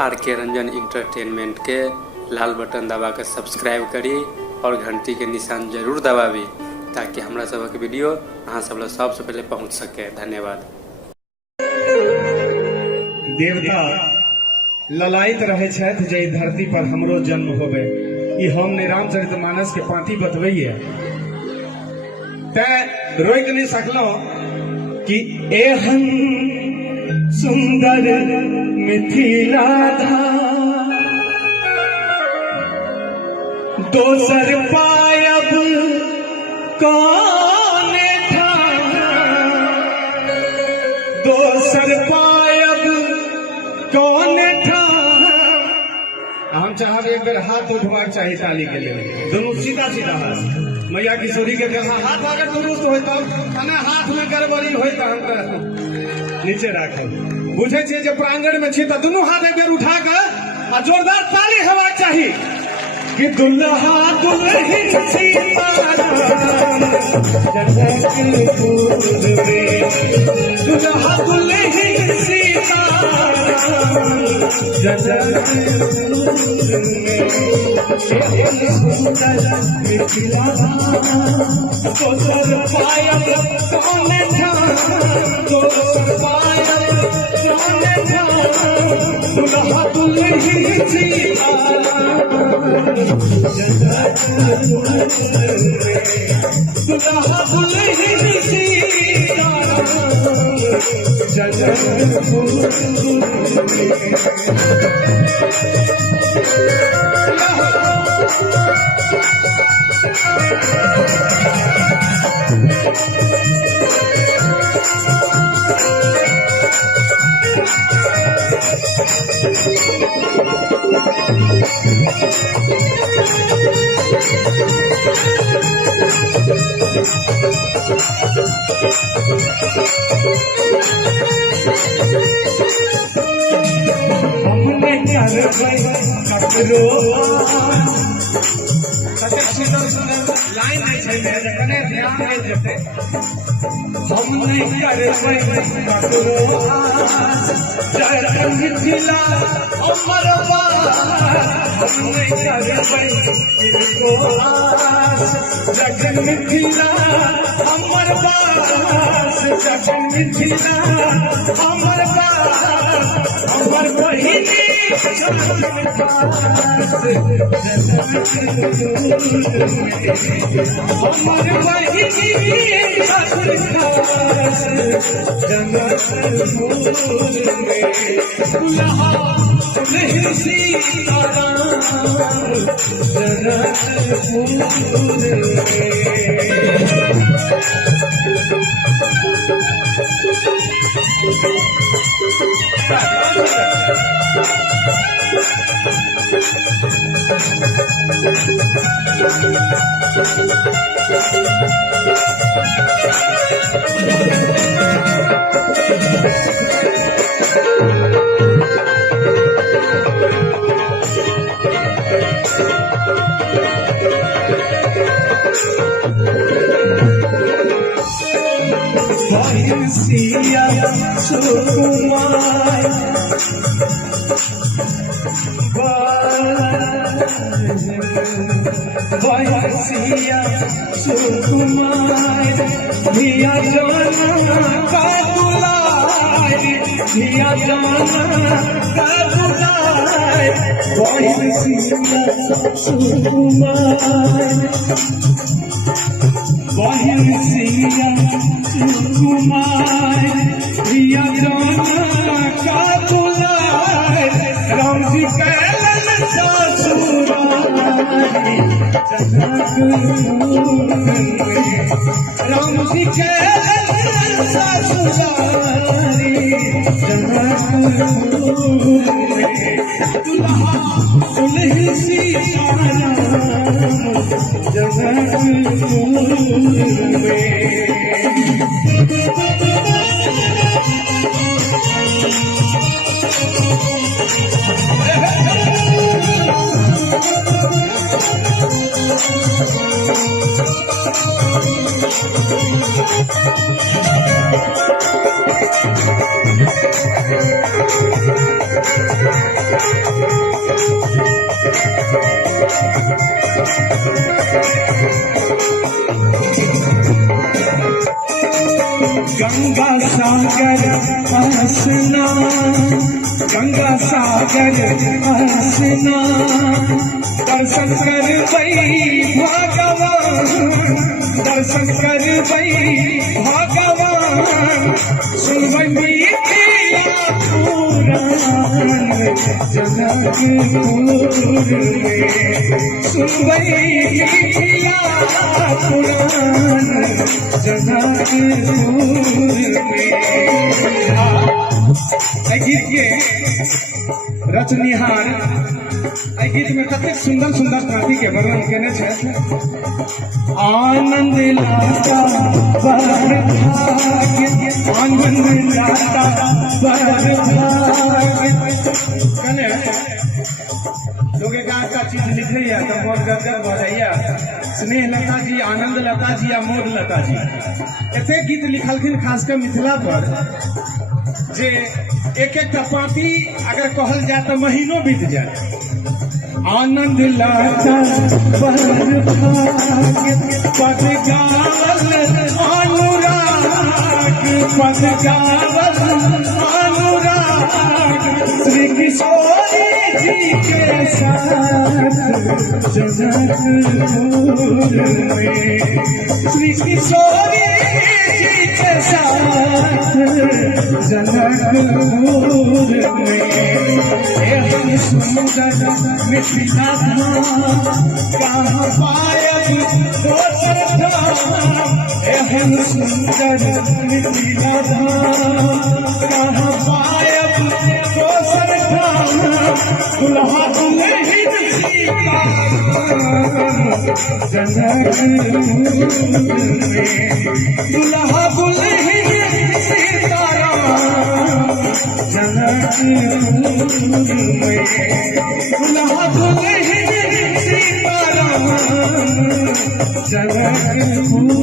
आर के रंजन इंटरटेनमेंट के लाल बटन दबा के सब्सक्राइब करी और घंटी के निशान जरूर दबावी ताकि हमरा सबक वीडियो अहाँ सब लग सबसे पहले पहुंच सके। धन्यवाद। देवता ललायत रहे छथि जे धरती पर हमरो जन्म होवे। ई हमने रामचरितमानस के पाँति बतबैया तै रोक नहीं सकलो कि एहन सुंदर मिथिला दोसर पायब कौन दोसर पायब कौन हम चाहब एक बेर हाथ उठवा चाहिए ताली के लिए, दोनों सीधा सीधा हाथ मैया किशोरी के देखा हाथ अगर दुरुस्त हो तब हाथ में गड़बड़ी हो नीचे राखो। बुझे छे जे प्रांगण में छी तो दोनों हाथ एक बेर उठा कर और जोरदार ताली हेबाक चाहिए कि दुल्हा दुल्हन सीताराम दुल्हा दुल्हन सीताराम दोसर पायल कौन दोसर पायल दुल्हा दुल्हन सीताराम दुल्हा दुल्हन सीताराम हमने लाइन मिथिला अमर जगन मिथिला अमर जगन मिथिला अमर अमर बहिनी अमर बहिनी दुल्हन सीताराम सिया सुकुमार सिया सुकुमार धिया जाना का दुलार धिया जाना का दुलार सिया सुकुमार सिया सुकुमार धिया जाना का दुलार राम जी कैलन ससुरारी राम जी कैलन ससुरारी दुल्हन सीताराम गंगा सागर हंसना, गंगा सागर हंसना, दर्शन कर भई भगवान, दर्शन कर भई भगवान, सुनबई मीठिया पुराण जनकपुर में, सुनबई मीठिया पुराण जनकपुर में। गीत के रचनिहार एहि गीत में कतेक सुंदर सुंदर त्राती के वर्णन केने छथि। आनंद लाता बर भाग्य, आनंद लाता बर भाग्य। कने लोग एक का चीज लिखे या तो मोर गदगद भ जाइया। स्नेह लता जी, आनंद लता जी या मोद लता जी एते गीत लिखलखिन खासकर मिथिला पर, जे एक एक पार्टी अगर कहल जाए तो महीनों बीत जाए। आनंद लाता बर भाग्य, पद गावल अनुराग, पद गावल अनुराग, श्री किशोरी जी के साथ जनकपुर में, श्री किशोरी जी के साथ जनकपुर में। एहन सुंदर मिथिला धाम कहाँ पायब दोसर धाम, एहन सुंदर मिथिला धाम कहाँ पायब दोसर धाम, दुल्हा दुल्हन जनकपुर में, दुल्हा दुल्हन सीताराम जनकपुर में, दुल्हा दुल्हन सीताराम जनकपुर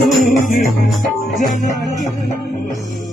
जनकपुर।